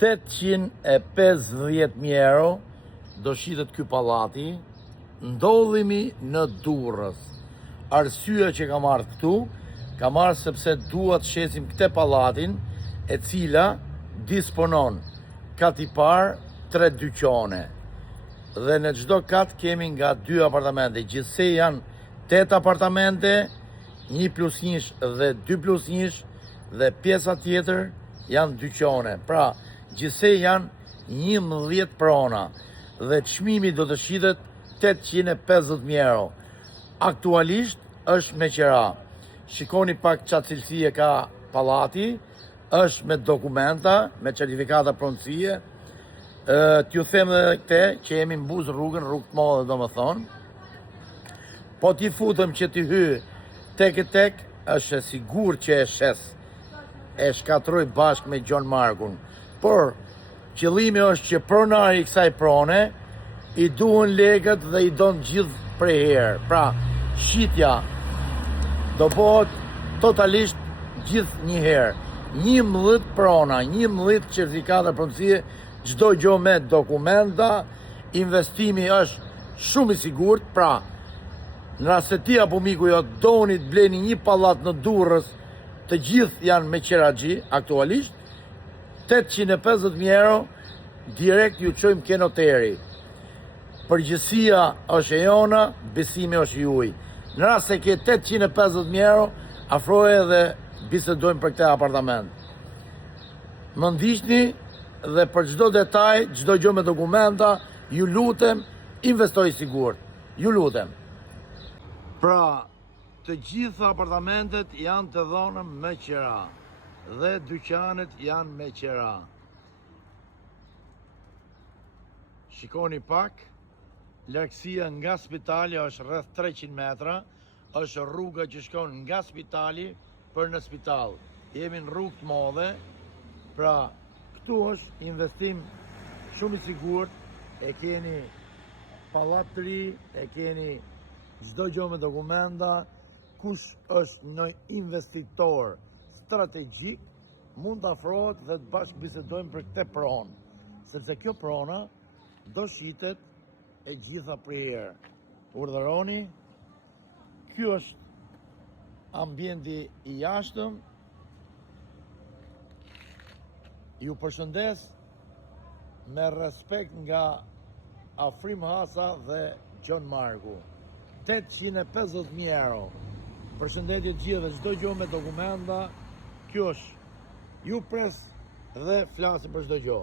850.000 euro do shitet ky pallati. Ndodhemi në Durrës. Arsyeja që kam ardhur këtu, kam ardhur sepse dua të shesim këtë pallatin, e cila disponon kat i parë 3 dyqane. Dhe në çdo kat kemi nga 2 apartamente. Gjithsej janë 8 apartamente, 1+1 dhe 2+1 dhe pjesa tjetër janë dyqane. Pra, gjithsej janë 11 prona dhe çmimi do të shitet 850.000 euro. Aktualisht është me qira. Shikoni pak çfarë cilësie ka pallati, është me dokumenta, me certifikata pronësie. T'ju them edhe këte që jemi mbuz rrugën, rrugë të madhe domethënë. Po t'i futëm që t'i hy tek, është e sigurt që e shes, e shkatroj bashkë me Gjon Markun. Por qëllimi është që pronari i kësaj prone i duhen legët dhe i don gjithë prej herë. Pra, shitja do bëhet totalisht gjithë një herë. 11 prona, 11 certifikata pronësie, çdo gjë me dokumenta, investimi është shumë i sigurt. Pra, në rast se ti apo miku jo doni të bleni një pallat në Durrës, të gjithë janë me qeraxhi aktualisht, 850.000 euro direkt ju çojmë ke noteri. Përgjësia është e jona, besimi është juaj. Në rast se ke 850.000 euro, afroje dhe bisedojmë për këtë apartament. Më ndiqni dhe për çdo detaj, çdo gjë me dokumenta, ju lutem, investoj sigurt. Ju lutem. Pra, të gjitha apartamentet janë të dhëna me qira dhe dyqanet janë me qira. Shikoni pak. Largësia nga spitali është rreth 300 metra, është rruga që shkon nga spitali për në spital. Jemi në rrugë të madhe, pra këtu është investim shumë i sigurt, e keni pallat të ri, e keni çdo gjë me dokumenta. Kush është një investitor strategjik, mund të afrohet dhe të bashkë bisedojmë për këtë pronë, sepse kjo prona do shitet e gjitha prej herë. Urdhëroni, ky është ambienti i jashtëm. Ju përshëndes me respekt nga Afrim Hasa dhe Gjon Marku. 850.000 euro. Përshëndetje të gjithë dhe çdo gjë me dokumenta. Kjo është. Ju pres dhe flasim për çdo gjë.